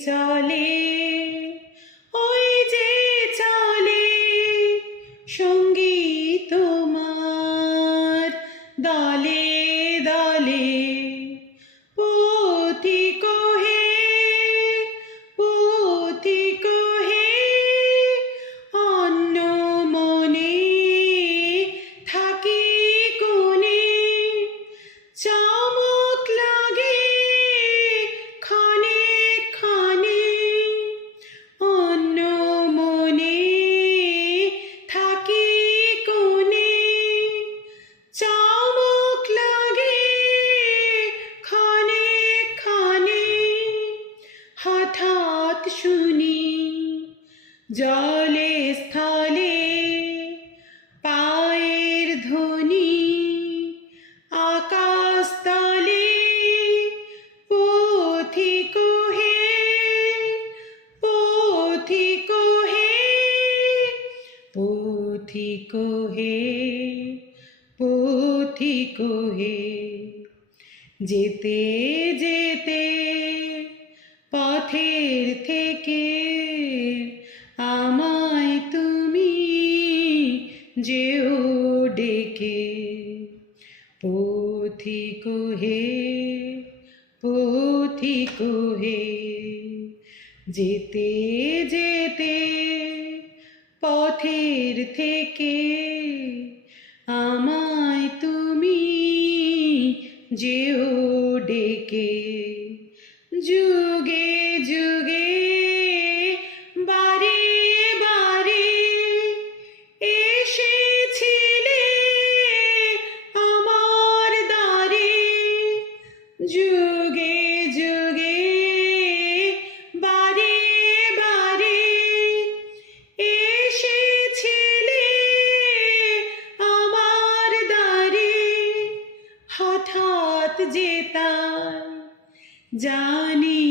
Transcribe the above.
চলে ওই যে চলে সঙ্গী তোমার দলে দলে পথিক হে পথিক হে অন্য মনে থাকি কোনে চমক লাগে ক্ষণে ক্ষণে অন্য মনে থাকি কোনে চমক লাগে ক্ষণে ক্ষণে হঠাৎ শুনি জলে স্থলে পায়ের ধ্বনি আকাশ তলে পথিক হে পথিক হে পথিক হে পথিক হে যেতে যেতে পথের থেকে আমায় তুমি যেও ডেকে পথিক হে পথিক হে যেতে যেতে পথের থেকে আমায় তুমি যেও ডেকে যুগে যুগে বারে বারে এসেছিলে আমার দ্বারে যুগে যুগে বারে বারে এসেছিলে আমার দ্বারে হঠাৎ যেতাম জানি